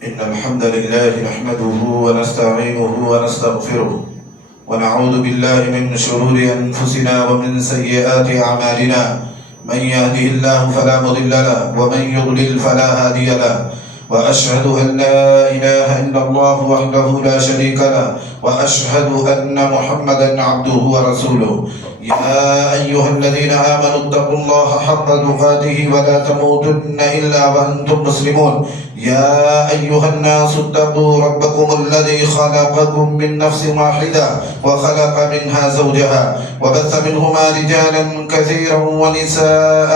إن الحمد لله نحمده ونستعينه ونستغفره ونعوذ بالله من شرور أنفسنا ومن سيئات أعمالنا. من يهده الله فلا مضل له ومن يضلل فلا هادي له، وأشهد أن لا إله إلا الله وحده لا شريك له، وأشهد أن محمدا عبده ورسوله. يا أيها الذين آمنوا اتقوا الله حق تقاته ولا تموتن إلا وأنتم مسلمون. يا أيها الناس اتقوا ربكم الذي خلقكم من نفس واحدة وخلق منها زوجها وبث منهما رجالا كثيرا ونساء،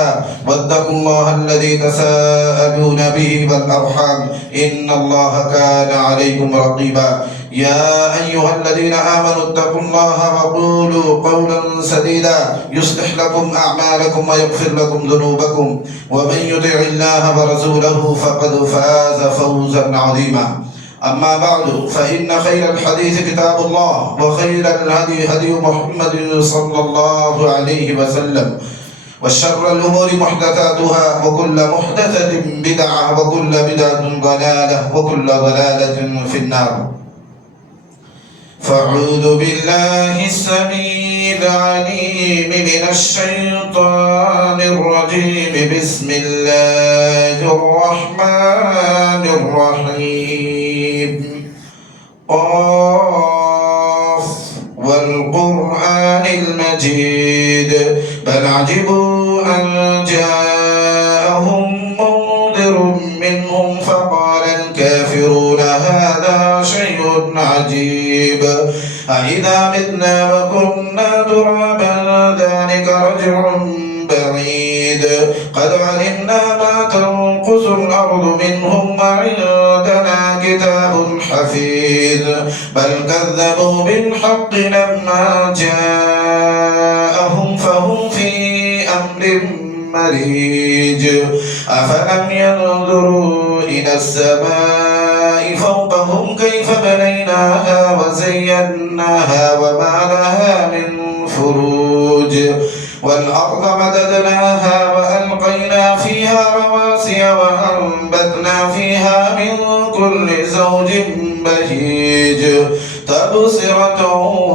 واتقوا الله الذي تساءلون به والأرحام إن الله كان عليكم رقيبا. يا أيها الذين آمنوا اتقوا الله وقولوا قولا سديدا يصلح لكم أعمالكم ويغفر لكم ذنوبكم، ومن يطع الله ورسوله فقد فاز فوزا عظيما. أما بعد فإن خير الحديث كتاب الله، وخير الهدي هدي محمد صلى الله عليه وسلم، وشر الأمور محدثاتها، وكل محدثة بدعة، وكل بدعة ضلالة، وكل ضلالة في النار. فأعوذ بالله السميع العليم من الشيطان الرجيم. بسم الله الرحمن الرحيم. قاف والقرآن المجيد بل عجبوا أن جاءهم منذر منهم فقال الكافرون هذا شيء عجيب. أإذا متنا وكنا ترابا ذلك رجع بعيد. قد علمنا ما تنقص الأرض منهم وعندنا كتاب حفيظ. بل كذبوا بالحق لما جاءهم فهم في أمر مريج. أفلم ينظروا إلى السماء فوقهم كيف بنيناها وزيناها وما لها من فروج. والأرض مددناها وألقينا فيها رواسي وأنبتنا فيها من كل زوج بهيج. تبصرة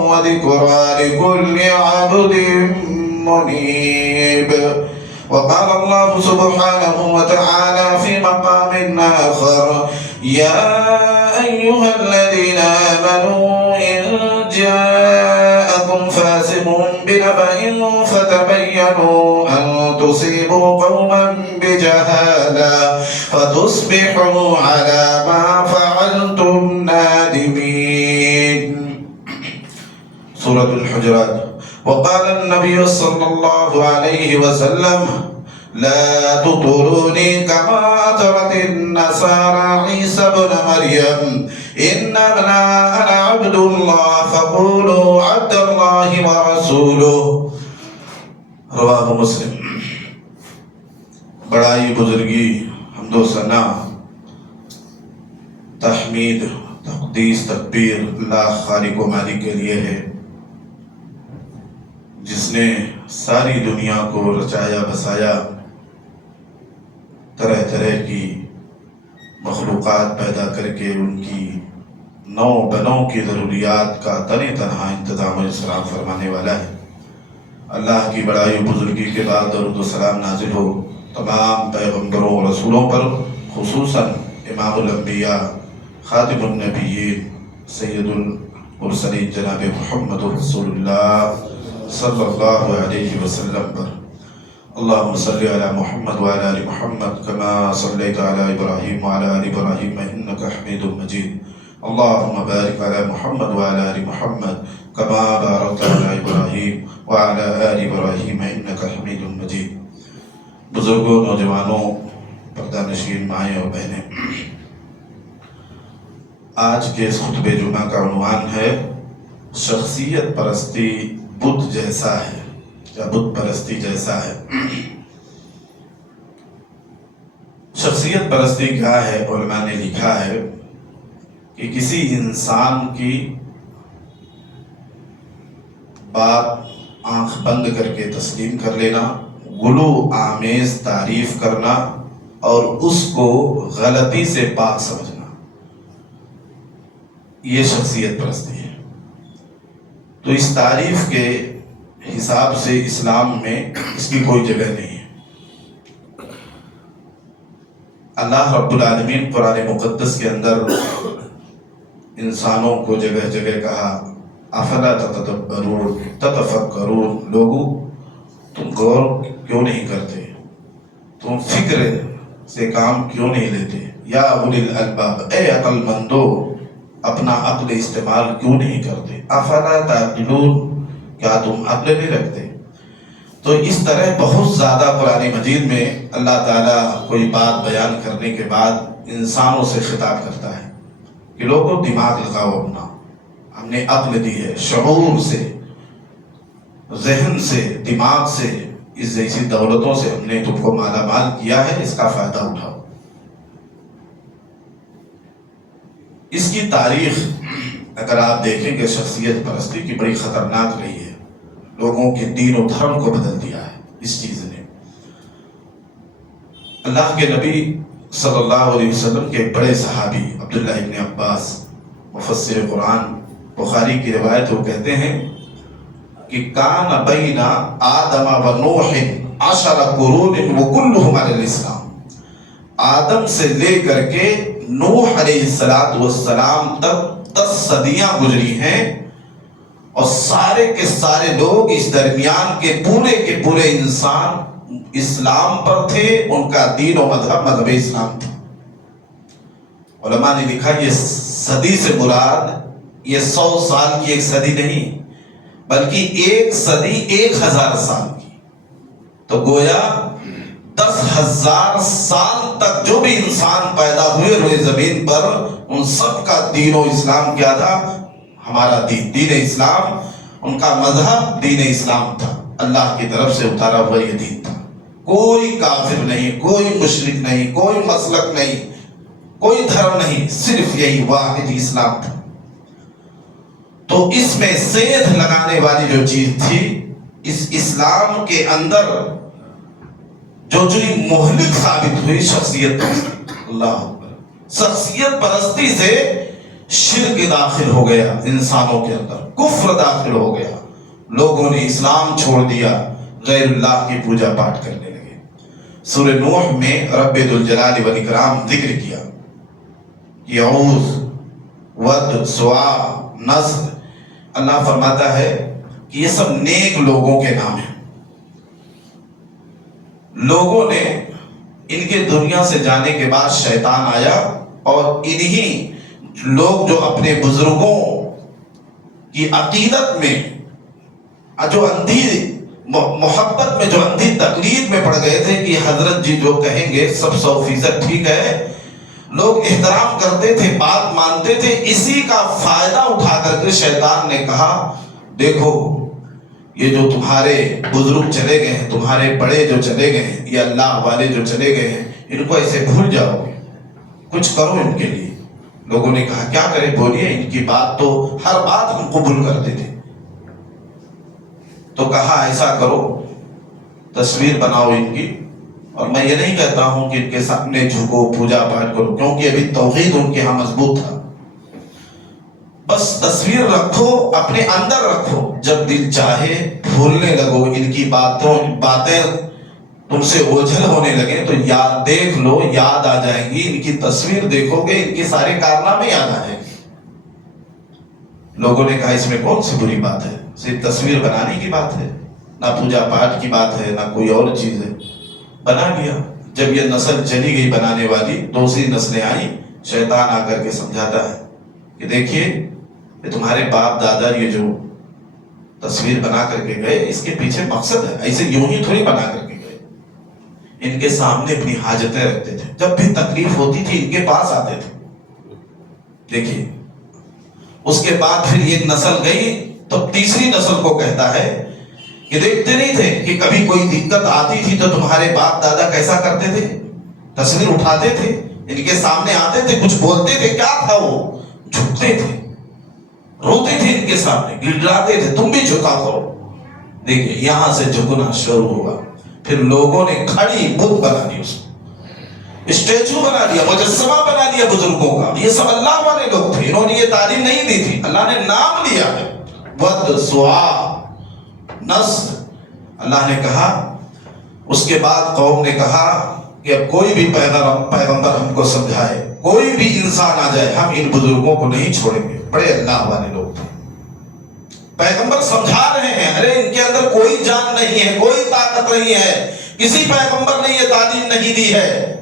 وذكرى لكل عبد منيب. وقال الله سبحانه وتعالى في مقام آخر: يا أيها الذين آمنوا إن جاءكم فاسق بنبأ فتبينوا أن تصيبوا قوما بجهالة فتصبحوا على ما فعلتم نادمين. سورة الحجرات. وقال النبي صلى الله عليه وسلم: لا تطروني كما أطرت النصارى عيسى ابن مريم، إنما أنا عبد الله فقولوا عبد الله ورسوله. رواه مسلم. بڑائی، بزرگی، حمد و ثنا، تحمید، تقدیس، تکبیر اللہ خالق و مالک کے لیے ہے، جس نے ساری دنیا کو رچایا بسایا، طرح طرح کی مخلوقات پیدا کر کے ان کی نو بنوں کی ضروریات کا تنِ تنہا انتظام و انصراف فرمانے والا ہے۔ اللہ کی بڑائی و بزرگی کے بعد درود و سلام نازل ہو تمام پیغمبروں و رسولوں پر، خصوصاً امام الانبیاء، خاتم النبیین، سید المرسلین جناب محمد رسول اللہ صلی اللہ علیہ وسلم پر۔ اللہم صلی علی محمد وعلی آل محمد کما صلیت علی ابراہیم وعلی آل ابراہیم انک حمید مجید۔ اللہم بارک علی محمد وعلی آل محمد کما بارکت علی ابراہیم وعلی آل ابراہیم انک حمید مجید۔ بزرگوں، نوجوانوں، پردہ نشین مائیں اور بہنیں، آج کے اس خطبہ جمعہ کا عنوان ہے شخصیت پرستی بت جیسا ہے یا بت پرستی جیسا ہے۔ شخصیت پرستی کیا ہے؟ علماء نے لکھا ہے کہ کسی انسان کی بات آنکھ بند کر کے تسلیم کر لینا، غلو آمیز تعریف کرنا اور اس کو غلطی سے پاک سمجھنا۔ یہ شخصیت پرستی ہے۔ تو اس تعریف کے حساب سے اسلام میں اس کی کوئی جگہ نہیں ہے۔ اللہ رب العالمین قرآن مقدس کے اندر انسانوں کو جگہ جگہ کہا افلا تتفکرون، لوگو تم غور کیوں نہیں کرتے، تم فکر سے کام کیوں نہیں لیتے، یا اولی الالباب، اے عقل مندو اپنا عقل استعمال کیوں نہیں کرتے، افلا تعقلون، کیا تم عقل نہیں رکھتے۔ تو اس طرح بہت زیادہ قرآن مجید میں اللہ تعالیٰ کوئی بات بیان کرنے کے بعد انسانوں سے خطاب کرتا ہے کہ لوگوں دماغ لگاؤ اپنا، ہم نے عقل دی ہے، شعور سے، ذہن سے، دماغ سے، اس جیسی دولتوں سے ہم نے تم کو مالا مال کیا ہے، اس کا فائدہ اٹھاؤ۔ اس کی تاریخ اگر آپ دیکھیں گے شخصیت پرستی کی بڑی خطرناک رہی ہے، لوگوں کے دین و دھرم کو بدل دیا ہے اس چیز نے۔ اللہ کے نبی صلی اللہ علیہ وسلم کے بڑے صحابی عبداللہ ابن عباس مفسر قرآن، بخاری کی روایت، وہ کہتے ہیں کہ کان بین آدم و نوح 10 قرون وکلہم علی الاسلام، آدم سے لے کر کے نوح علیہ السلام تک 10 صدیاں گزری ہیں، اور سارے کے سارے لوگ اس درمیان کے پورے انسان اسلام پر تھے، ان کا دین و مذہب اسلام تھا۔ علماء نے لکھا یہ صدی سے مراد یہ 100 سال کی ایک صدی نہیں، بلکہ ایک صدی 1000 سال کی۔ تو گویا 10,000 سال تک جو بھی انسان پیدا ہوئے روئے زمین پر، ان سب کا دین و اسلام کیا تھا؟ ہمارا دین اسلام، ان کا مذہب دین اسلام تھا، اللہ کی طرف سے اتارا ہوا یہ دین تھا۔ کوئی کافر نہیں، کوئی مشرک نہیں، کوئی مسلک نہیں، کوئی دھرم نہیں، صرف یہی واحد اسلام تھا۔ تو اس میں سیدھ لگانے والی جو چیز تھی، اس اسلام کے اندر جو مہلک ثابت ہوئی شخصیت پرستی۔ اللہ اکبر، شخصیت پرستی سے شرک داخل ہو گیا انسانوں کے اندر، کفر داخل ہو گیا، لوگوں نے اسلام چھوڑ دیا، غیر اللہ کی پوجا پاٹ کرنے لگے۔ سورہ نوح میں رب ذوالجلال والاکرام ذکر کیا، یعوذ، ود، سوا، نصر، اللہ فرماتا ہے کہ یہ سب نیک لوگوں کے نام ہیں۔ لوگوں نے ان کے دنیا سے جانے کے بعد شیطان آیا، اور انہی لوگ جو اپنے بزرگوں کی عقیدت میں جو اندھی محبت میں، جو اندھی تقلید میں پڑ گئے تھے کہ حضرت جی جو کہیں گے سب 100% ٹھیک ہے، لوگ احترام کرتے تھے، بات مانتے تھے، اسی کا فائدہ اٹھا کر کے شیطان نے کہا دیکھو یہ جو تمہارے بزرگ چلے گئے ہیں، تمہارے بڑے جو چلے گئے ہیں، یہ اللہ والے جو چلے گئے ہیں، ان کو ایسے بھول جاؤ گے، کچھ کرو ان کے لیے۔ لوگوں نے کہا کیا کریں، بولیے، ان کی بات تو ہر بات ہم قبول کرتے تھے۔ تو کہا ایسا کرو، تصویر بناؤ ان کی، اور میں یہ نہیں کہتا ہوں کہ ان کے سامنے جھکو، پوجا پاٹ کرو، کیونکہ ابھی توحید ان کے ہاں مضبوط تھا، بس تصویر رکھو، اپنے اندر رکھو، جب دل چاہے بھولنے لگو ان کی باتیں تم سے اوجھل ہونے لگے تو یاد دیکھ لو، یاد آ جائیں گی، ان کی تصویر دیکھو گے، ان کے سارے کارنامے یاد آ جائیں گے۔ لوگوں نے کہا اس میں کون سی بری بات ہے، صرف تصویر بنانے کی بات ہے، نہ پوجا پاٹ کی بات ہے، نہ کوئی اور چیز ہے، بنا لیا۔ جب یہ نسل چلی گئی بنانے والی، دوسری نسلیں آئیں، شیطان آ کر کے سمجھاتا ہے کہ دیکھیے یہ تمہارے باپ دادا یہ جو تصویر بنا کر کے گئے، اس کے پیچھے مقصد ہے، ایسے یوں ہی تھوڑی بنا کر کے گئے، ان کے سامنے اپنی حاجتیں رکھتے تھے، جب بھی تکلیف ہوتی تھی ان کے پاس آتے تھے۔ دیکھیے اس کے بعد پھر یہ نسل گئی تو تیسری نسل کو کہتا ہے کہ دیکھتے نہیں تھے کہ کبھی کوئی دقت آتی تھی تو تمہارے باپ دادا کیسا کرتے تھے، تصویر اٹھاتے تھے، ان کے سامنے آتے تھے، کچھ بولتے تھے، کیا تھا وہ، جھکتے تھے، روتے تھے ان کے سامنے، گڑگڑاتے تھے، تم بھی جھکا کرو۔ دیکھیں یہاں سے جھکنا شروع ہوا، پھر لوگوں نے کھڑی بت بنا دی اس کو، اسٹیچو بنا لیا، مجسمہ بنا لیا بزرگوں کا. یہ سب اللہ والے لوگ تھے، انہوں نے یہ تعلیم نہیں دی تھی. اللہ نے نام لیا ہے ود، سوا، نصر. اللہ نے کہا. اس کے بعد قوم نے کہا کہ اب کوئی بھی پیغمبر ہم کو سمجھائے، کوئی بھی انسان آ جائے، ہم ان بزرگوں کو نہیں چھوڑیں گے. بڑے اللہ والے لوگ تھے. پیغمبر سمجھا رہے ہیں، ارے ان کے اندر کوئی جان نہیں ہے، کوئی طاقت نہیں ہے، کسی پیغمبر نے یہ تعلیم نہیں دی ہے،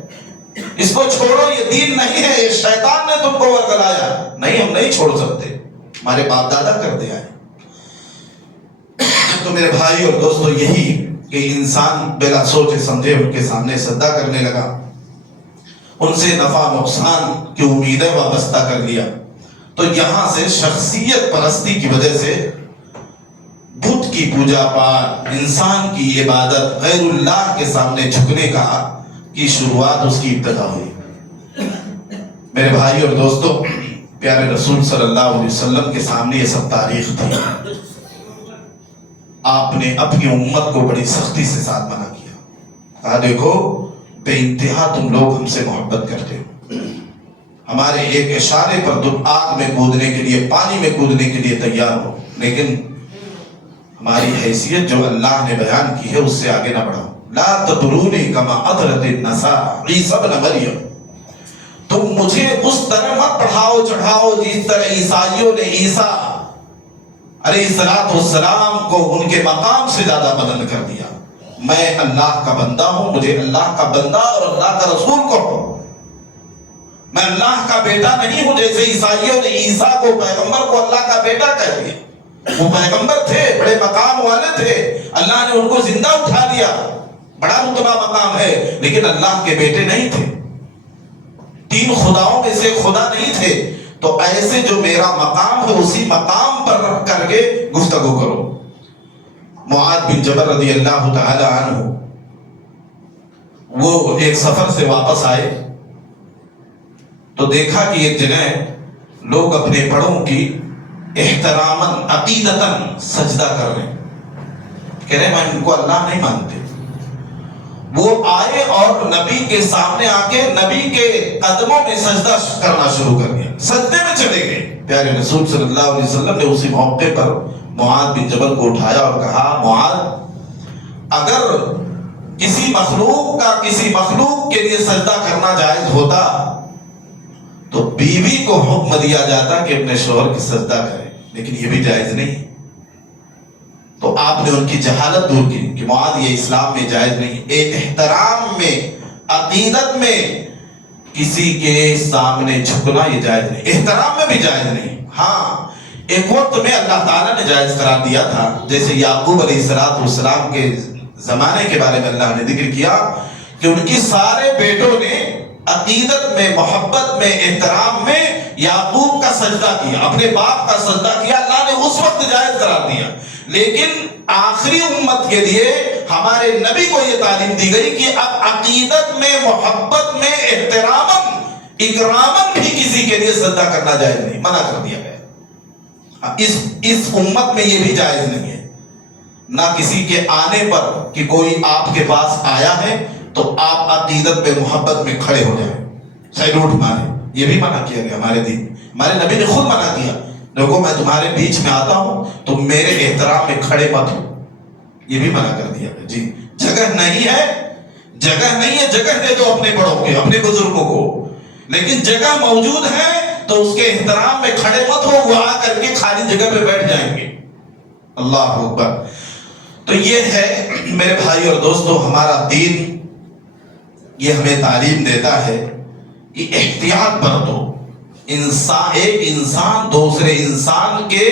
اس کو چھوڑو، یہ دین نہیں ہے، یہ شیطان نے تم کو ورگلایا. نہیں، ہم نہیں چھوڑ سکتے، ہمارے باپ دادا کرتے آئے. تو میرے بھائی اور دوستو، یہی کہ انسان بلا سوچے سمجھے ان کے سامنے سجدہ کرنے لگا، ان سے نفع نقصان کی امیدیں وابستہ کر لیا. تو یہاں سے شخصیت پرستی کی وجہ سے بت کی پوجا پاٹ، انسان کی عبادت، غیر اللہ کے سامنے جھکنے کی شروعات، اس کی ابتدا ہوئی. میرے بھائی اور دوستو، پیارے رسول صلی اللہ علیہ وسلم کے سامنے یہ سب تاریخ تھی. آپ نے اپنی امت کو بڑی سختی سے ساتھ منع کیا. کہا دیکھو، بے انتہا تم لوگ ہم سے محبت کرتے ہو، ہمارے ایک اشارے پر تم آگ میں کودنے کے لیے، پانی میں کودنے کے لیے تیار ہو، لیکن ہماری حیثیت جو اللہ نے بیان کی ہے اس سے آگے نہ بڑھاؤ. لا تطرونی کما اطرت النصارى عیسی ابن مریم. تم مجھے اس طرح مت بڑھاؤ چڑھاؤ جس طرح عیسائیوں نے عیسیٰ علیہ السلام کو ان کے مقام سے زیادہ بلند کر دیا. میں اللہ کا بندہ ہوں، مجھے اللہ کا بندہ اور اللہ کا رسول کہو. میں اللہ کا بیٹا نہیں ہوں جیسے عیسائیوں نے عیسیٰ کو، پیغمبر کو اللہ کا بیٹا کہہ دیا. وہ پیغمبر تھے، بڑے مقام والے تھے، اللہ نے ان کو زندہ اٹھا دیا، بڑا رتبہ مقام ہے، لیکن اللہ کے بیٹے نہیں تھے، تین خداؤں میں سے خدا نہیں تھے. تو ایسے جو میرا مقام ہے اسی مقام پر رکھ کر کے گفتگو کرو. معاذ بن جبل رضی اللہ تعالی عنہ وہ ایک سفر سے واپس آئے تو دیکھا کہ ایک جگہ لوگ اپنے بڑوں کی احتراماً عقیدتاً سجدہ کر رہے ہیں، کہہ رہے ہیں ان کو اللہ نہیں مانتے. وہ آئے اور نبی کے سامنے آ کے نبی کے قدموں میں سجدہ کرنا شروع کر دیا، سجدے میں چلے گئے. پیارے رسول صلی اللہ علیہ وسلم نے اسی موقع پر معاذ بن جبل کو اٹھایا اور کہا، معاذ، اگر کسی مخلوق کا کسی مخلوق کے لیے سجدہ کرنا جائز ہوتا تو بیوی کو حکم دیا جاتا کہ اپنے شوہر کی سجدہ کرے، لیکن یہ بھی جائز نہیں. تو آپ نے ان کی جہالت دور کی کہ معاذ یہ اسلام میں جائز نہیں. ایک احترام میں، عقیدت میں کسی کے سامنے جھکنا یہ جائز نہیں، احترام میں بھی جائز نہیں. ہاں، ایک وقت میں اللہ تعالیٰ نے جائز قرار دیا تھا، جیسے یعقوب علیہ السلام کے زمانے کے بارے میں اللہ نے ذکر کیا کہ ان کی سارے بیٹوں نے عقیدت میں، محبت میں، احترام میں یعقوب کا سجدہ کیا، اپنے باپ کا سجدہ کیا. اللہ نے اس وقت جائز قرار دیا. لیکن آخری امت کے لیے ہمارے نبی کو یہ تعلیم دی گئی کہ اب عقیدت میں، محبت میں، احتراماً، اکراماً بھی کسی کے لیے سجدہ کرنا جائز نہیں، منع کر دیا گیا. اس امت میں یہ بھی جائز نہیں ہے، نہ کسی کے آنے پر کہ کوئی آپ کے پاس آیا ہے تو آپ عقیدت میں، محبت میں کھڑے ہو جائیں، سیلوٹ مارے، یہ بھی منع کیا گیا ہمارے دین. ہمارے نبی نے خود منع کیا، دیکھو میں تمہارے بیچ میں آتا ہوں تم میرے احترام میں کھڑے مت ہو، یہ بھی منع کر دیا. جی، جگہ نہیں ہے، جگہ نہیں ہے، جگہ دے دو اپنے بڑوں کے، اپنے بزرگوں کو، لیکن جگہ موجود ہے تو اس کے احترام میں کھڑے مت ہو، وہ آ کر کے خالی جگہ پہ بیٹھ جائیں گے. اللہ اکبر. تو یہ ہے میرے بھائی اور دوستو، ہمارا دین یہ ہمیں تعلیم دیتا ہے کہ احتیاط برتو. ایک انسان دوسرے انسان کے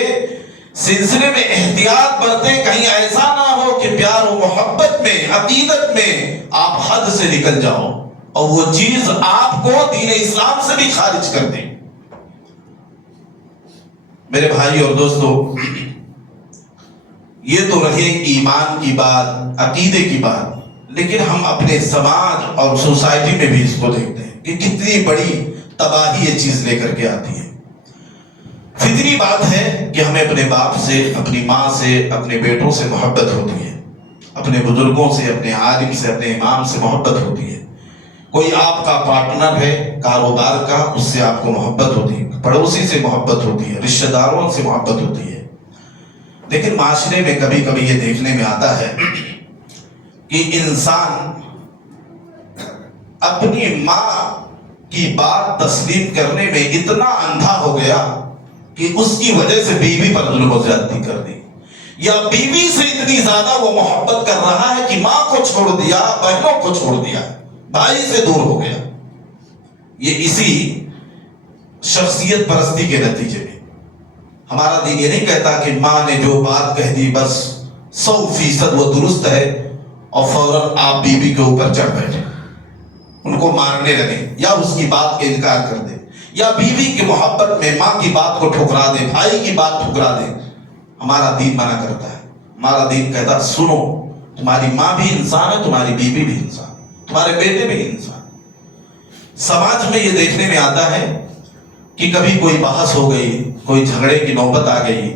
سلسلے میں احتیاط برتے، کہیں ایسا نہ ہو کہ پیار و محبت میں، عقیدت میں آپ حد سے نکل جاؤ اور وہ چیز آپ کو دین اسلام سے بھی خارج کر دے. میرے بھائی اور دوستو، یہ تو رہے ایمان کی بات، عقیدے کی بات، لیکن ہم اپنے سماج اور سوسائٹی میں بھی اس کو دیکھتے ہیں کہ کتنی بڑی تباہی یہ چیز لے کر کے آتی ہے. فطری بات ہے کہ ہمیں اپنے باپ سے، اپنی ماں سے، اپنے بیٹوں سے محبت ہوتی ہے، اپنے بزرگوں سے، اپنے عالم سے، اپنے امام سے محبت ہوتی ہے. کوئی آپ کا پارٹنر ہے کاروبار کا، اس سے آپ کو محبت ہوتی ہے، پڑوسی سے محبت ہوتی ہے، رشتہ داروں سے محبت ہوتی ہے، لیکن معاشرے میں کبھی کبھی یہ دیکھنے میں آتا ہے کہ انسان اپنی ماں کی بات تسلیم کرنے میں اتنا اندھا ہو گیا کہ اس کی وجہ سے بیوی پر ظلم و زیادتی کر دی، یا بیوی سے اتنی زیادہ وہ محبت کر رہا ہے کہ ماں کو چھوڑ دیا، بہنوں کو چھوڑ دیا، بھائی سے دور ہو گیا۔ یہ اسی شخصیت پرستی کے نتیجے میں ہمارا دین یہ نہیں کہتا کہ ماں نے جو بات کہہ دی بس 100% وہ درست ہے اور فوراً آپ بیوی کے اوپر چڑھ بیٹھے، ان کو مارنے لگے یا اس کی بات کا انکار کر دے، یا بیوی کی محبت میں ماں کی بات کو ٹھکرا دے، بھائی کی بات ٹھکرا دے۔ ہمارا دین منع کرتا ہے، ہمارا دین کہتا سنو، تمہاری ماں بھی انسان ہے، تمہاری بیوی بھی انسان، تمہارے بیٹے بھی انسان۔ سماج میں یہ دیکھنے میں آتا ہے کہ کبھی کوئی بحث ہو گئی، کوئی جھگڑے کی نوبت آ گئی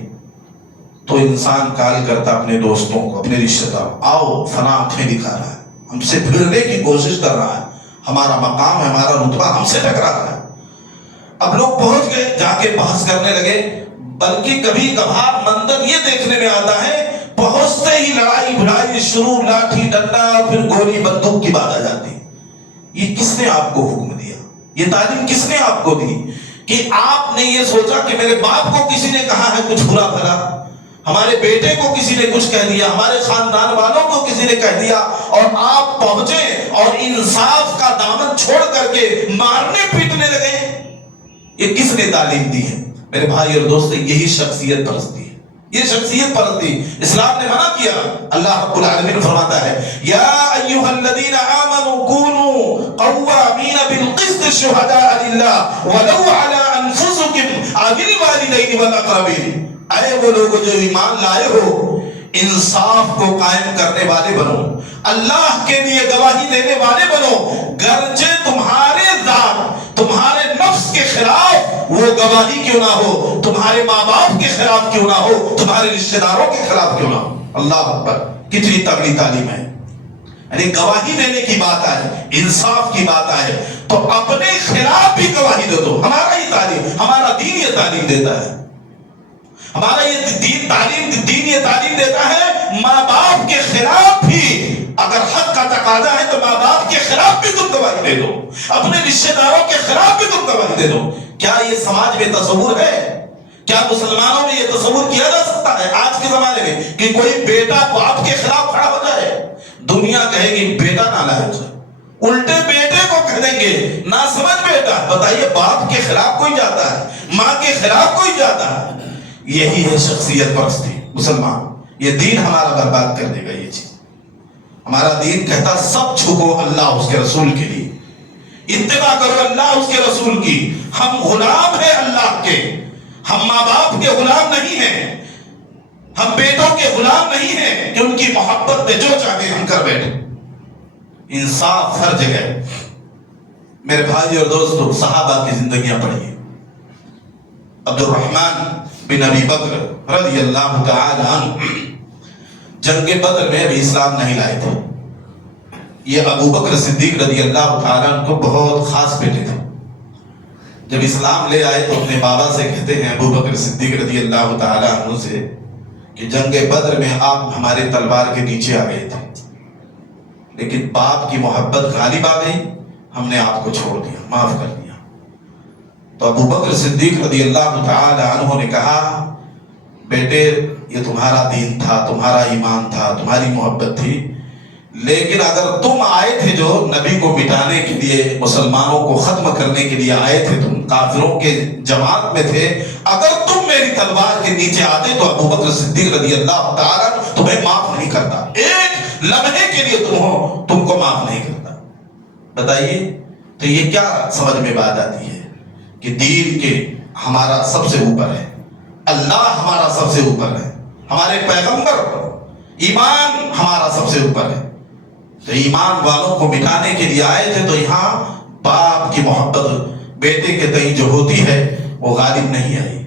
تو انسان کال کرتا اپنے دوستوں کو، اپنے رشتہ داروں، آؤ فلاں آنکھیں دکھا رہا ہے، ہم سے بھیڑنے کی کوشش کر رہا ہے، ہمارا مقام ہے، ہمارا رتبہ ہم سے ٹکرا رہا ہے۔ اب لوگ پہنچ گئے، جا کے بحث کرنے لگے، بلکہ کبھی کبھار منظر یہ دیکھنے میں آتا ہے پہنچتے ہی لڑائی بھڑائی شروع، لاٹھی ڈنڈا پھر گولی بندوق کی بات آ جاتی۔ یہ کس نے آپ کو حکم دیا؟ یہ تعلیم کس نے آپ کو دی کہ آپ نے یہ سوچا کہ میرے باپ کو کسی نے کہا ہے کچھ برا بھلا، ہمارے بیٹے کو کسی نے کچھ کہہ دیا، ہمارے خاندان والوں کو کسی نے کہہ دیا، اور آپ پہنچے اور انصاف کا دامن چھوڑ کر کے مارنے پیٹنے لگے؟ یہ کس نے تعلیم دی ہے؟ میرے بھائی اور دوست، یہی شخصیت پرستی ہے، یہ شخصیت پرستی اسلام نے منع کیا۔ اللہ رب العالمین فرماتا ہے یا ایھا الذین آمنوا کونوا قوامین بالقسط شہداء للہ ولو علی انفسکم او الوالدین والاقربین۔ اے وہ لوگ جو ایمان لائے ہو، انصاف کو قائم کرنے والے بنو، اللہ کے لیے گواہی دینے والے بنو، گرچہ تمہارے ذات، تمہارے نفس کے خلاف وہ گواہی کیوں نہ ہو، تمہارے ماں باپ کے خلاف کیوں نہ ہو، تمہارے رشتہ داروں کے خلاف کیوں نہ ہو۔ اللہ اکبر، کتنی تگڑی تعلیم ہے۔ یعنی گواہی دینے کی بات آئے، انصاف کی بات آئے تو اپنے خلاف بھی گواہی دے دو۔ ہمارا یہ تعلیم، ہمارا دین یہ تعلیم دیتا ہے، ہمارا یہ دین یہ تعلیم دیتا ہے ماں باپ کے خلاف بھی اگر حق کا تقاضا ہے تو ماں باپ کے خلاف بھی تم گواہی دے دو، اپنے رشتہ داروں کے خلاف بھی تم گواہی دے دو۔ کیا یہ سماج میں تصور ہے؟ کیا مسلمانوں میں یہ تصور کیا جا سکتا ہے آج کے زمانے میں کہ کوئی بیٹا باپ کے خلاف کھڑا ہو جائے؟ دنیا کہے گی بیٹا نالائق ہے، الٹے بیٹے کو کہہ دیں گے نا سمجھ بیٹا۔ بتائیے، باپ کے خلاف کوئی جاتا ہے، ماں کے خلاف کوئی جاتا ہے؟ یہی ہے شخصیت پرستی۔ مسلمان، یہ دین ہمارا برباد کر دے گا یہ چیز۔ ہمارا دین کہتا سب جھکو اللہ اس کے رسول کے لیے، اتباع کرو اللہ اس کے رسول کی۔ ہم غلام ہیں اللہ کے، ہم ماں باپ کے غلام نہیں ہیں، ہم بیٹوں کے غلام نہیں ہیں کہ ان کی محبت میں جو چاہے ہم کر بیٹھے۔ انصاف ہر جگہ۔ میرے بھائی اور دوستو، صحابہ کی زندگیاں پڑھیے۔ عبد الرحمن بن ابی بکر رضی اللہ تعالی عنہ جنگ بدر میں ابھی اسلام نہیں لائے تھے۔ یہ ابو بکر صدیق رضی اللہ تعالی عنہ کو بہت خاص بیٹے تھے۔ جب اسلام لے آئے تو اپنے بابا سے کہتے ہیں، ابو بکر صدیق رضی اللہ تعالی عنہ سے، کہ جنگ بدر میں آپ ہمارے تلوار کے نیچے آ گئے تھے، لیکن باپ کی محبت غالب آ گئی، ہم نے آپ کو چھوڑ دیا، معاف کر دیا۔ تو ابو بکر صدیق رضی اللہ تعالی عنہ نے کہا، بیٹے یہ تمہارا دین تھا، تمہارا ایمان تھا، تمہاری محبت تھی، لیکن اگر تم آئے تھے جو نبی کو مٹانے کے لیے، مسلمانوں کو ختم کرنے کے لیے آئے تھے، تم کافروں کے جماعت میں تھے، اگر تم میری تلوار کے نیچے آتے تو ابو بکر صدیق رضی اللہ تعالیٰ تمہیں معاف نہیں کرتا، ایک لمحے کے لیے تم کو معاف نہیں کرتا۔ بتائیے، تو یہ کیا سمجھ میں بات آتی ہے کہ دین کے ہمارا سب سے اوپر ہے، اللہ ہمارا سب سے اوپر ہے، ہمارے پیغمبر، ایمان ہمارا سب سے اوپر ہے۔ تو ایمان والوں کو مٹانے کے لیے آئے تھے، تو یہاں باپ کی محبت بیٹے کے تئیں جو ہوتی ہے وہ غالب نہیں آئی۔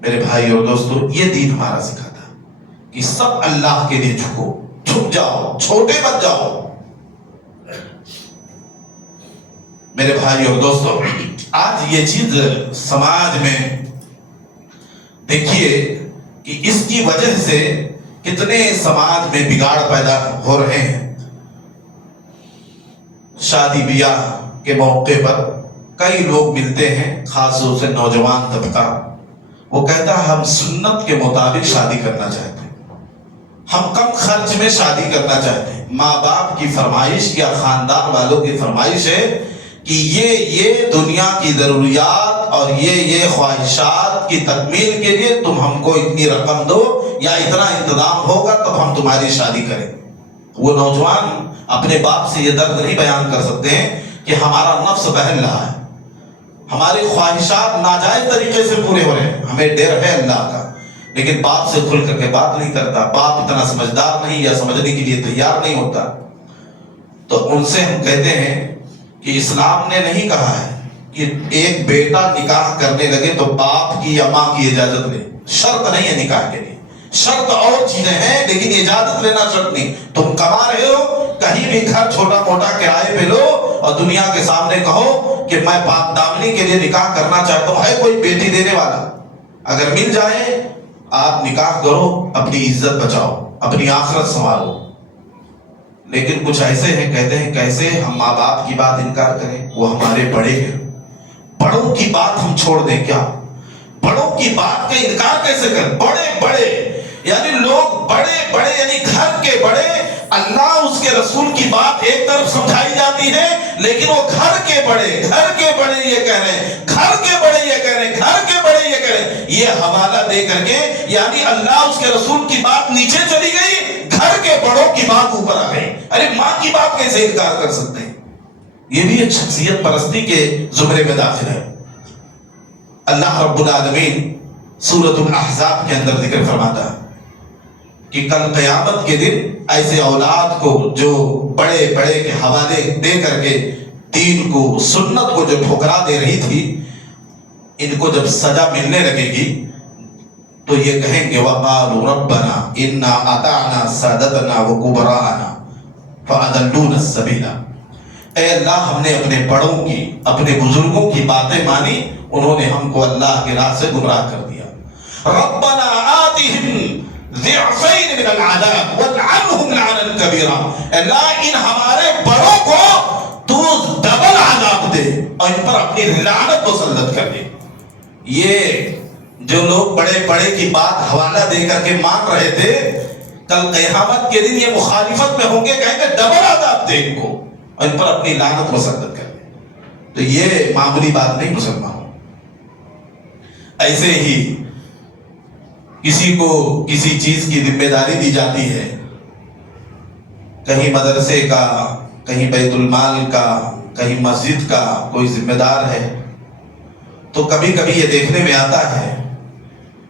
میرے بھائی اور دوستو، یہ دین ہمارا سکھاتا کہ سب اللہ کے لیے جھکو، جھک جاؤ، چھوٹے مت جاؤ۔ میرے بھائی اور دوستو، آج یہ چیز سماج میں دیکھیے کہ اس کی وجہ سے کتنے سماج میں بگاڑ پیدا ہو رہے ہیں۔ شادی بیاہ کے موقع پر کئی لوگ ملتے ہیں، خاص طور سے نوجوان طبقہ، وہ کہتا ہے ہم سنت کے مطابق شادی کرنا چاہتے ہیں، ہم کم خرچ میں شادی کرنا چاہتے ہیں۔ ماں باپ کی فرمائش یا خاندان والوں کی فرمائش ہے کہ یہ دنیا کی ضروریات اور یہ خواہشات کی تکمیل کے لیے تم ہم کو اتنی رقم دو یا اتنا انتظام ہوگا تب ہم تمہاری شادی کریں۔ وہ نوجوان اپنے باپ سے یہ درد نہیں بیان کر سکتے ہیں کہ ہمارا نفس بہل رہا ہے، ہماری خواہشات ناجائز طریقے سے پورے ہو رہے ہیں، ہمیں ڈر ہے اللہ کا، لیکن باپ سے کھل کر کے بات نہیں کرتا۔ باپ اتنا سمجھدار نہیں یا سمجھنے کے لیے تیار نہیں ہوتا۔ تو ان سے ہم کہتے ہیں کہ اسلام نے نہیں کہا ہے کہ ایک بیٹا نکاح کرنے لگے تو باپ کی یا ماں کی اجازت لے، شرط نہیں ہے نکاح کے لیے، شرط اور چیزیں ہیں لیکن اجازت لینا شرط نہیں۔ تم کما رہے ہو، کہیں بھی گھر چھوٹا موٹا کرائے پہ لو اور دنیا کے سامنے کہو کہ میں پاک دامنی کے لیے نکاح کرنا چاہتا ہوں، ہے کوئی بیٹی دینے والا؟ اگر مل جائے آپ نکاح کرو، اپنی عزت بچاؤ، اپنی آخرت سنوارو۔ لیکن کچھ ایسے ہیں، کہتے ہیں کیسے ہم ماں باپ کی بات انکار کریں، وہ ہمارے بڑے ہیں، بڑوں کی بات ہم چھوڑ دیں کیا؟ بڑوں کی بات کا انکار کیسے کریں؟ بڑے یعنی لوگ بڑے یعنی گھر کے بڑے، اللہ اس کے رسول کی بات ایک طرف سمجھائی جاتی ہے لیکن وہ گھر کے بڑے یہ کہہ رہے ہیں، گھر کے بڑے یہ کہہ رہے ہیں، گھر کے بڑے یہ کہہ رہے ہیں، یہ حوالہ دے کر کے یعنی اللہ اس کے رسول کی بات نیچے چلی گئی، گھر کے بڑوں کی بات اوپر آ گئی۔ ارے ماں کی بات کیسے انکار کر سکتے ہیں؟ یہ بھی ایک شخصیت پرستی کے زمرے میں داخل ہے۔ اللہ رب العالمین سورۃ الاحزاب کے اندر ذکر فرماتا ہے کہ کل قیامت کے دن ایسے اولاد کو جو بڑے کے حوالے دے کر کے دین کو، سنت کو جو ٹھکرا دے رہی تھی، ان کو جب سزا ملنے لگے گی تو یہ کہیں گے وَقَالُوا رَبَّنَا إِنَّا أَطَعْنَا سَادَتَنَا وَكُبَرَاءَنَا فَأَضَلُّونَا السَّبِيلَ۔ اے اللہ، ہم نے اپنے بڑوں کی، اپنے بزرگوں کی باتیں مانی، انہوں نے ہم کو اللہ کی راہ سے گمراہ کر دیا۔ رَبَّنَا آتِهِمْ ضِعْفَيْنِ مِنَ الْعَذَابِ وَالْعَنْهُمْ لَعْنًا كَبِيرًا۔ اللہ ان ہمارے بڑوں کو تو ڈبل عذاب دے اور ان پر اپنی لعنت مسلط کر دے۔ یہ جو لوگ بڑے کی بات حوالہ دے کر کے مان رہے تھے، کل قیامت کے دن یہ مخالفت میں ہوں گے، کہیں گے ڈبل عذاب دے ان کو اور ان پر اپنی لعنت مسلط کر دے۔ تو یہ معمولی بات نہیں مسلمانوں۔ ایسے ہی کسی کو کسی چیز کی ذمہ داری دی جاتی ہے، کہیں مدرسے کا، کہیں بیت المال کا، کہیں مسجد کا کوئی ذمہ دار ہے، تو کبھی یہ دیکھنے میں آتا ہے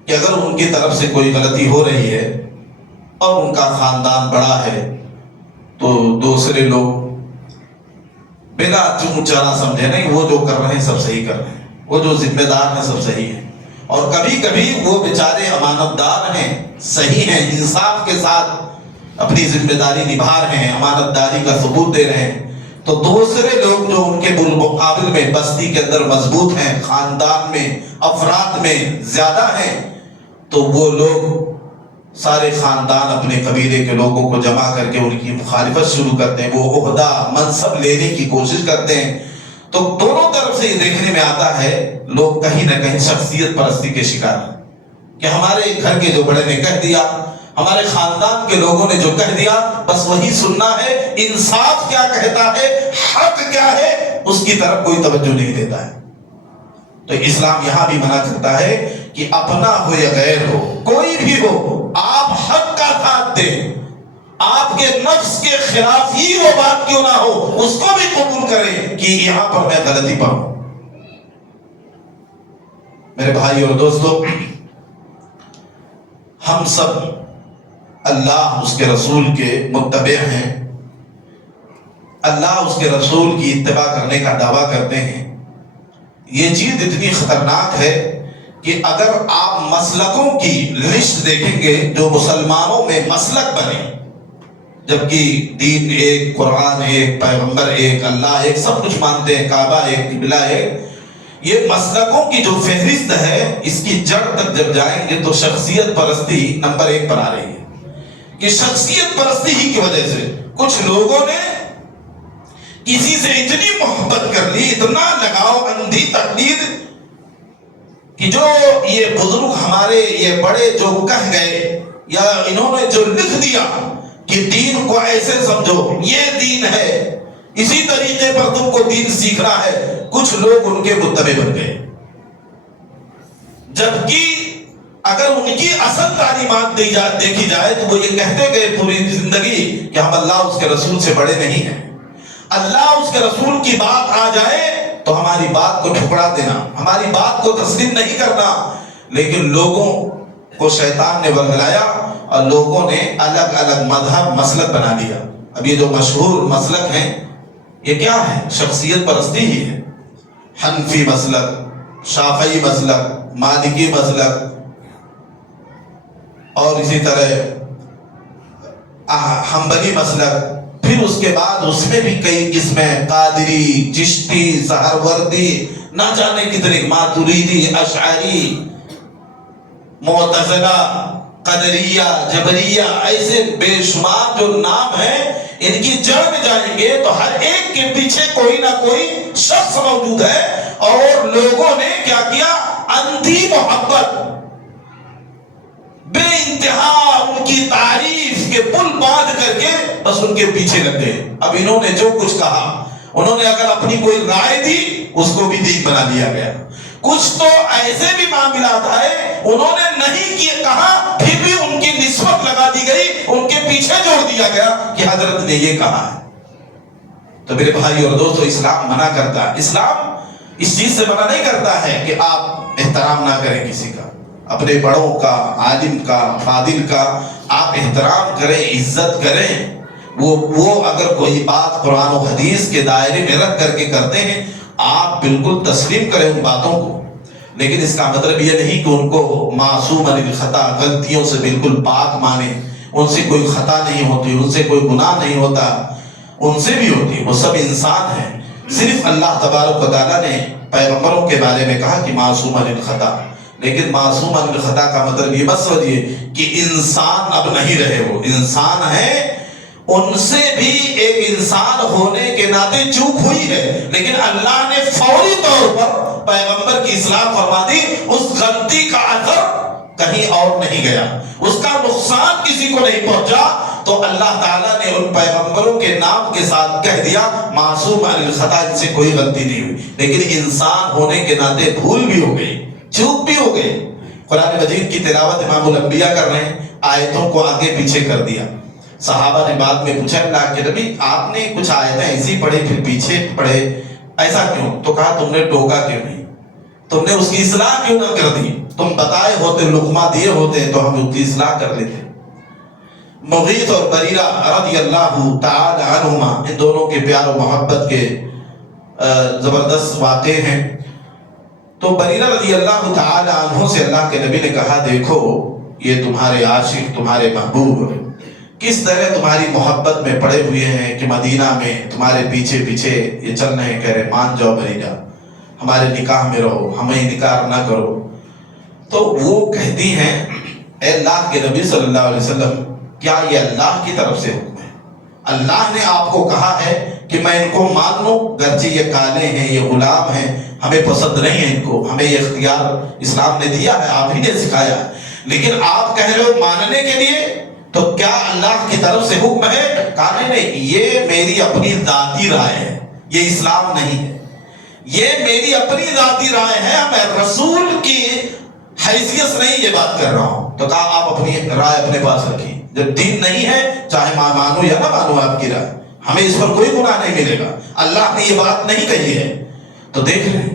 کہ اگر ان کی طرف سے کوئی غلطی ہو رہی ہے اور ان کا خاندان بڑا ہے تو دوسرے لوگ بنا چون چرا سمجھے نہیں، وہ جو کر رہے ہیں سب صحیح کر رہے ہیں، وہ جو ذمہ دار ہیں سب صحیح ہیں، اور کبھی وہ بیچارے امانت دار ہیں، صحیح ہیں، انصاف کے ساتھ اپنی ذمہ داری نبھا رہے ہیں، امانت داری کا ثبوت دے رہے ہیں، تو دوسرے لوگ جو ان کے بالمقابل میں بستی کے اندر مضبوط ہیں، خاندان میں، افراد میں زیادہ ہیں، تو وہ لوگ سارے خاندان اپنے قبیلے کے لوگوں کو جمع کر کے ان کی مخالفت شروع کرتے ہیں، وہ عہدہ منصب لینے کی کوشش کرتے ہیں۔ تو دونوں طرف سے یہ دیکھنے میں آتا ہے لوگ کہیں نہ کہیں شخصیت پرستی کے شکار ہیں کہ ہمارے گھر کے جو بڑے نے کہہ دیا، ہمارے خاندان کے لوگوں نے جو کہہ دیا بس وہی سننا ہے، انصاف کیا کہتا ہے، حق کیا ہے، اس کی طرف کوئی توجہ نہیں دیتا ہے۔ تو اسلام یہاں بھی منع کرتا ہے کہ اپنا ہو یا غیر ہو، کوئی بھی ہو، آپ حق کا ساتھ دیں، آپ کے نفس کے خلاف ہی وہ بات کیوں نہ ہو، اس کو بھی قبول کریں کہ یہاں پر میں غلطی پر ہوں۔ میرے بھائی اور دوستو، ہم سب اللہ اس کے رسول کے متبع ہیں، اللہ اس کے رسول کی اتباع کرنے کا دعویٰ کرتے ہیں۔ یہ چیز اتنی خطرناک ہے کہ اگر آپ مسلکوں کی لسٹ دیکھیں گے جو مسلمانوں میں مسلک بنے، جبکہ دین ایک، قرآن ایک، پیغمبر ایک، اللہ ایک، سب کچھ مانتے ہیں، کعبہ ایک، قبلہ ایک۔ یہ مسلکوں کی جو فہرست ہے، اس کی جڑ تک جب جائیں گے تو شخصیت پرستی نمبر 1 پر آ رہی ہے کہ شخصیت پرستی ہی کی وجہ سے کچھ لوگوں نے کسی سے اتنی محبت کر لی، اتنا لگاؤ، اندھی تقلید، کہ جو یہ بزرگ ہمارے یہ بڑے جو کہہ گئے یا انہوں نے جو لکھ دیا کہ دین کو ایسے سمجھو، یہ دین ہے، اسی طریقے پر تم کو دین سیکھنا ہے، کچھ لوگ ان کے متبع بن گئے، جبکہ اگر ان کی اصل تعلیمات دیکھی جائے تو وہ یہ کہتے گئے پوری زندگی کہ ہم اللہ اس کے رسول سے بڑے نہیں ہیں، اللہ اس کے رسول کی بات آ جائے تو ہماری بات کو ٹھکرا دینا، ہماری بات کو تسلیم نہیں کرنا۔ لیکن لوگوں کو شیطان نے ورگلایا اور لوگوں نے الگ الگ مذہب مسلک بنا لیا۔ اب یہ جو مشہور مسلک ہیں یہ کیا ہے؟ شخصیت پرستی ہی ہے۔ حنفی مسلک، شافعی مسلک، مالکی مسلک، اور اسی طرح حنبلی مسلک، پھر اس کے بعد اس میں بھی کئی قسمیں، قادری، چشتی، سہروردی، نہ جانے کتنے، ماتریدی، اشعری، معتزلہ، قدریہ، جبریہ، ایسے بے شمار جو نام ہیں، ان کی جڑ میں جائیں گے تو ہر ایک کے پیچھے کوئی نہ کوئی شخص موجود ہے، اور لوگوں نے کیا کیا؟ اندھی محبت، بے انتہا ان کی تعریف کے پل باندھ کر کے بس ان کے پیچھے لگ گئے۔ اب انہوں نے جو کچھ کہا، انہوں نے اگر اپنی کوئی رائے دی اس کو بھی دین بنا لیا گیا۔ کچھ تو ایسے بھی معاملات آئے انہوں نے نہیں کیے کہا، پھر بھی ان کی نسبت لگا دی گئی، ان کے پیچھے جوڑ دیا گیا کہ حضرت نے یہ کہا ہے۔ تو میرے بھائی اور دوستو، اسلام منع کرتا ہے، اسلام اس چیز سے منع نہیں کرتا ہے کہ آپ احترام نہ کریں کسی کا، اپنے بڑوں کا، عالم کا، فاضل کا آپ احترام کریں، عزت کریں۔ وہ اگر کوئی بات قرآن و حدیث کے دائرے میں رکھ کر کے کرتے ہیں، آپ بالکل تسلیم کریں ان باتوں کو، لیکن اس کا مطلب یہ نہیں کہ ان کو معصوم عن الخطا، غلطیوں سے بالکل پاک مانیں، ان سے کوئی خطا نہیں ہوتی، ان سے کوئی گناہ نہیں ہوتا، ان سے بھی ہوتی، وہ سب انسان ہیں۔ صرف اللہ تبارک و تعالیٰ نے پیغمبروں کے بارے میں کہا کہ معصوم عن الخطا، لیکن معصوم عن الخطا کا مطلب یہ مت سمجھیے کہ انسان اب نہیں رہے، وہ انسان ہیں، ان سے بھی ایک انسان ہونے کے ناطے چوک ہوئی ہے، لیکن اللہ نے فوری طور پر پیغمبر کی اصلاح فرما دی، اس غلطی کا اثر کہیں اور نہیں گیا، اس کا نقصان کسی کو نہیں پہنچا، تو اللہ تعالیٰ نے ان پیغمبروں کے نام کے ساتھ کہہ دیا معصوم عن الخطا، ان سے کوئی غلطی نہیں ہوئی، لیکن انسان ہونے کے ناطے بھول بھی ہو گئی، چوک بھی ہو گئے۔ قرآن مجید کی تلاوت امام الانبیاء کر رہے ہیں، آیتوں کو آگے پیچھے کر دیا۔ صحابہ نے بعد میں پوچھا اللہ کے نبی آپ نے کچھ آیتیں ایسی پڑھی پھر پیچھے پڑھے، ایسا کیوں؟ تو کہا تم نے ٹوکا کیوں نہیں، تم نے اس کی اصلاح کیوں نہ کر دی؟ تم بتائے ہوتے، لقمہ دیے ہوتے تو ہم اس کی اصلاح کر لیتے۔ مغیث اور بریرہ رضی اللہ تعالی عنہما، ان دونوں کے پیار و محبت کے زبردست واقعے ہیں۔ تو بریرہ رضی اللہ تعالی عنہ سے اللہ کے نبی نے کہا دیکھو یہ تمہارے عاشق، تمہارے محبوب کس طرح تمہاری محبت میں پڑے ہوئے ہیں کہ مدینہ میں تمہارے پیچھے پیچھے یہ چل رہے ہیں، کہہ رہے مان جاؤ بریرہ، ہمارے نکاح میں رہو، ہمیں انکار نہ کرو۔ تو وہ کہتی ہیں اے اللہ کے نبی صلی اللہ علیہ وسلم کیا یہ اللہ کی طرف سے حکم ہے؟ اللہ نے آپ کو کہا ہے کہ میں ان کو مان لوں، گرچہ یہ کالے ہیں، یہ غلام ہیں، ہمیں پسند نہیں ہے ان کو، ہمیں یہ اختیار اسلام نے دیا ہے، آپ ہی نے سکھایا ہے، لیکن آپ کہہ رہے ہو ماننے کے لیے، تو کیا اللہ کی طرف سے حکم ہے؟ کہا نہیں، یہ میری اپنی ذاتی رائے ہے، یہ اسلام نہیں ہے، یہ میری اپنی ذاتی رائے ہے، میں رسول کی حیثیت سے نہیں یہ بات کر رہا ہوں۔ تو کہا آپ اپنی رائے اپنے پاس رکھیے، جب دین نہیں ہے چاہے مانو یا نہ مانو آپ کی رائے، ہمیں اس پر کوئی گناہ نہیں ملے گا، اللہ نے یہ بات نہیں کہی ہے۔ تو دیکھ رہے ہیں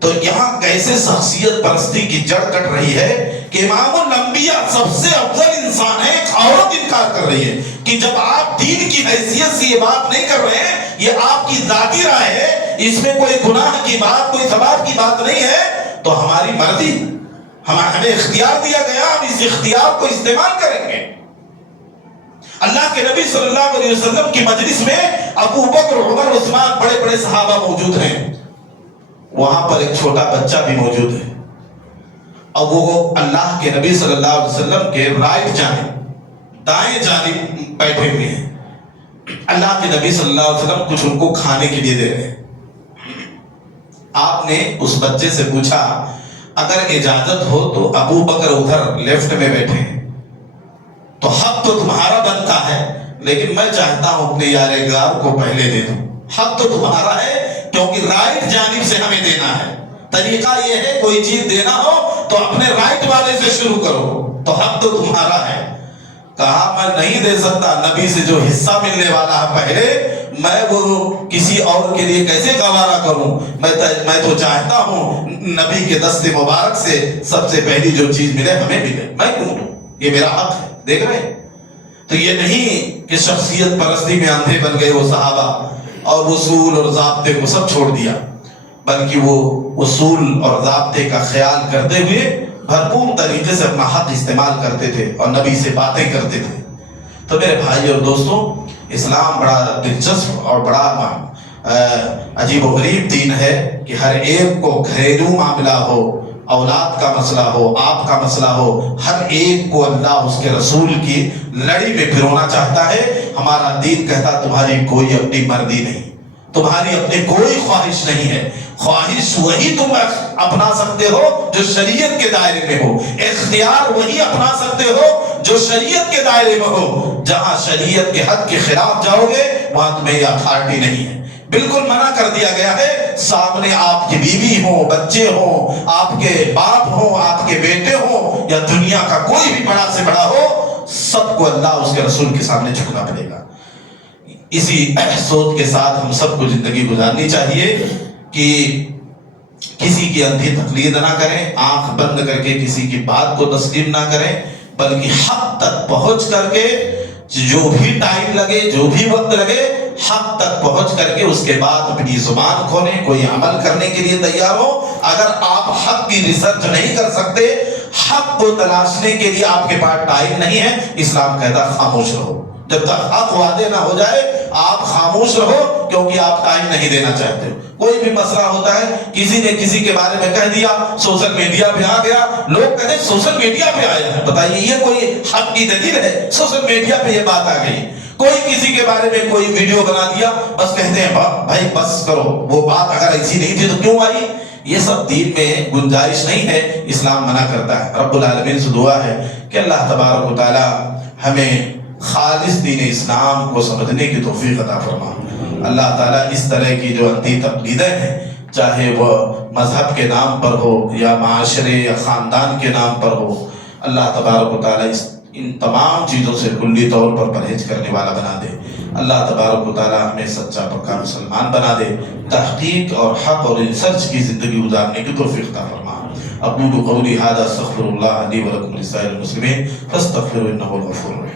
تو یہاں کیسے شخصیت پرستی کی جڑ کٹ رہی ہے کہ امام الانبیاء سب سے افضل انسان ہے، ایک عورت انکار کر رہی ہے کہ جب آپ دین کی حیثیت سے یہ بات نہیں کر رہے ہیں، یہ آپ کی ذاتی رائے ہے، اس میں کوئی گناہ کی بات، کوئی ثواب کی بات نہیں ہے، تو ہماری مرضی، ہمیں اختیار دیا گیا، ہم اس اختیار کو استعمال کریں گے۔ اللہ کے نبی صلی اللہ علیہ وسلم کی مجلس میں ابو بکر، عمر، عثمان بڑے بڑے صحابہ موجود ہیں، وہاں پر ایک چھوٹا بچہ بھی موجود ہے، اور وہ اللہ کے نبی صلی اللہ علیہ وسلم کے رائٹ جانب، دائیں جانب بیٹھے ہوئے ہیں۔ اللہ کے نبی صلی اللہ علیہ وسلم کچھ ان کو کھانے کے لیے دے رہے ہیں۔ آپ نے اس بچے سے پوچھا اگر اجازت ہو تو ابو بکر ادھر لیفٹ میں بیٹھے ہیں، تو حق تو تمہارا بنتا ہے، لیکن میں چاہتا ہوں اپنے یار غار کو پہلے دے دوں۔ حق تو تمہارا ہے کیونکہ رائٹ جانب سے ہمیں دینا ہے۔ طریقہ یہ ہے کوئی چیز دینا ہو تو اپنے رائٹ والے سے شروع کرو، تو حق تو تمہارا ہے۔ کہا میں نہیں دے سکتا، نبی سے جو حصہ ملنے والا ہے پہلے، میں وہ کسی اور کے لیے کیسے گوارا کروں؟ میں تو چاہتا ہوں نبی کے دست مبارک سے سب سے پہلی جو چیز ملے ہمیں ملے، میں کیوں دوں؟ یہ میرا حق ہے۔ دیکھ رہے ہیں؟ تو یہ نہیں کہ شخصیت پرستی میں اندھے بن گئے وہ صحابہ اور اصول اور ضابطے کو سب چھوڑ دیا، بلکہ وہ اصول اور ضابطے کا خیال کرتے ہوئے بھرپور طریقے سے اپنا حق استعمال کرتے تھے اور نبی سے باتیں کرتے تھے۔ تو میرے بھائی اور دوستوں، اسلام بڑا دلچسپ اور بڑا عجیب و غریب دین ہے کہ ہر ایک کو گھریلو معاملہ ہو، اولاد کا مسئلہ ہو، آپ کا مسئلہ ہو، ہر ایک کو اللہ اس کے رسول کی لڑی میں پھرونا چاہتا ہے۔ ہمارا دین کہتا تمہاری کوئی اپنی مرضی نہیں، تمہاری اپنی کوئی خواہش نہیں ہے، خواہش وہی تم اپنا سکتے ہو جو شریعت کے دائرے میں ہو، اختیار وہی اپنا سکتے ہو جو شریعت کے دائرے میں ہو۔ جہاں شریعت کے حد کے خلاف جاؤ گے وہاں تمہیں یہ اتھارٹی نہیں ہے، بالکل منع کر دیا گیا ہے۔ سامنے آپ کی بیوی ہو، بچے ہوں، آپ کے باپ ہوں، آپ کے بیٹے ہوں، یا دنیا کا کوئی بھی بڑا سے بڑا ہو، سب کو اللہ اس کے رسول کے سامنے جھکنا پڑے گا۔ اسی سوچ کے ساتھ ہم سب کو زندگی گزارنی چاہیے کہ کسی کی اندھی تقلید نہ کریں، آنکھ بند کر کے کسی کی بات کو تسلیم نہ کریں، بلکہ حق تک پہنچ کر کے جو بھی ٹائم لگے، جو بھی وقت لگے، حق تک پہنچ کر کے اس کے بعد اپنی زبان کھولیں، کوئی عمل کرنے کے لیے تیار ہو۔ اگر آپ حق کی ریسرچ نہیں کر سکتے، حق کو تلاشنے کے لیے آپ کے پاس ٹائم نہیں ہے، اسلام کہتا خاموش رہو۔ جب تک حق واضح نہ ہو جائے آپ خاموش رہو، کیونکہ آپ ٹائم نہیں دینا چاہتے ہو۔ کوئی بھی مسئلہ ہوتا ہے، کسی نے کسی کے بارے میں کہہ دیا، سوشل میڈیا پہ آ گیا، لوگ کہتے ہیں سوشل میڈیا پہ آیا ہے، بتائیے یہ کوئی حق کی دلیل ہے؟ سوشل میڈیا پہ یہ بات آ گئی۔ کوئی کسی کے بارے میں کوئی ویڈیو بنا دیا، بس کہتے ہیں بھائی بس کرو، وہ بات اگر ایسی نہیں تھی تو کیوں آئی؟ یہ سب دین میں گنجائش نہیں ہے، اسلام منع کرتا ہے۔ رب العالمین سے دعا ہے کہ اللہ تبارک و تعالی ہمیں خالص دین اسلام کو سمجھنے کی توفیق عطا فرما۔ اللہ تعالیٰ اس طرح کی جو اندھی تقلیدیں ہیں، چاہے وہ مذہب کے نام پر ہو یا معاشرے یا خاندان کے نام پر ہو، اللہ تبارک و تعالیٰ ان تمام چیزوں سے کلی طور پر پرہیز کرنے والا بنا دے۔ اللہ تبارک و تعالیٰ ہمیں سچا پکا مسلمان بنا دے، تحقیق اور حق اور ریسرچ کی زندگی گزارنے کی توفیق عطا فرما۔ اقول قولی ھذا استغفر اللہ لی ولکم ولسائر المسلمین فاستغفروہ انہ هو الغفور الرحیم۔